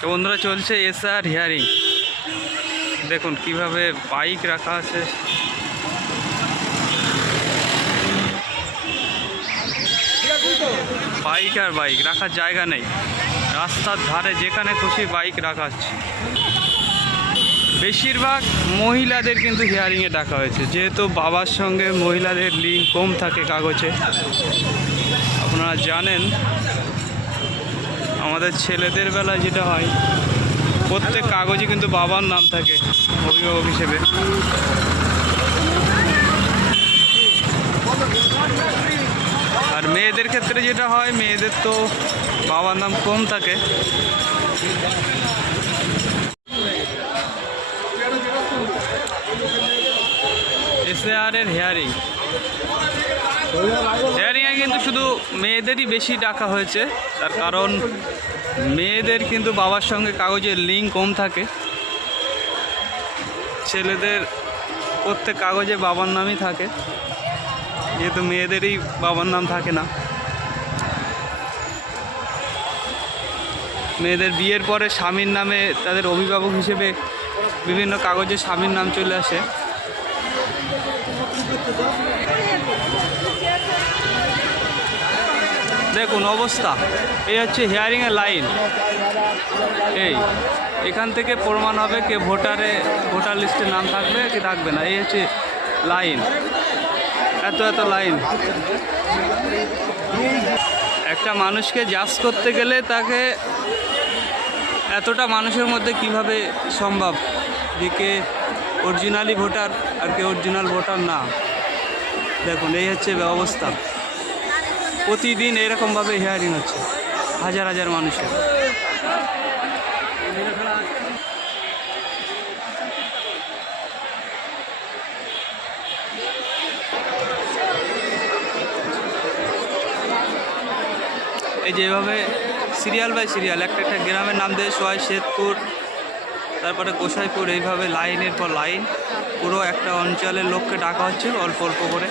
তো বন্ধুরা চলছে এসআর হিয়ারিং দেখুন কীভাবে বাইক রাখা আছে। বাইক আর বাইক রাখার জায়গা নেই। রাস্তার ধারে যেখানে খুশি বাইক রাখা আছে বেশিরভাগ মহিলাদের কিন্তু হিয়ারিংয়ে ডাকা হয়েছে। যেহেতু বাবার সঙ্গে মহিলাদের লিঙ্ক কম থাকে কাগজে। আপনারা জানেন আমাদের ছেলেদের বেলায় যেটা হয়, প্রত্যেক কাগজে কিন্তু বাবার নাম থাকে, অভিভাবক হিসেবে। আর মেয়েদের ক্ষেত্রে যেটা হয়, মেয়েদের তো বাবার নাম কম থাকে। এসএআর এর হেয়ারিং হেয়ারিংয়ে কিন্তু শুধু মেয়েদেরই বেশি ডাকা হয়েছে। তার কারণ মেয়েদের কিন্তু বাবার সঙ্গে কাগজের লিঙ্ক কম থাকে। ছেলেদের প্রত্যেক কাগজে বাবার নামই থাকে। যেহেতু মেয়েদেরই বাবার নাম থাকে না। মেয়েদের বিয়ের পরে স্বামীর নামে তাদের অভিভাবক হিসেবে বিভিন্ন কাগজে স্বামীর নাম চলে আসে। দেখুন অবস্থা। এই হচ্ছে হিয়ারিংয়ের লাইন এই, এখান থেকে প্রমাণ হবে কে ভোটারে, ভোটার লিস্টে নাম থাকবে কি থাকবে না। এই হচ্ছে লাইন এত এত লাইন একটা মানুষকে জাজ করতে গেলে তাকে এতটা মানুষের মধ্যে কীভাবে সম্ভব? যে কে অরিজিনালি ভোটার আর কে অরিজিনাল ভোটার না। দেখুন, এই হচ্ছে অবস্থা প্রতিদিন এরকমভাবে হিয়ারিং হচ্ছে, হাজার হাজার মানুষের। এই যেভাবে সিরিয়াল বাই সিরিয়াল একটা একটা গ্রামের নাম দিয়ে সোয়াই শেদপুর তারপরে গোসাইপুর, এইভাবে লাইনের পর লাইন, পুরো একটা অঞ্চলের লোককে ডাকা হচ্ছে অল্প অল্প করে।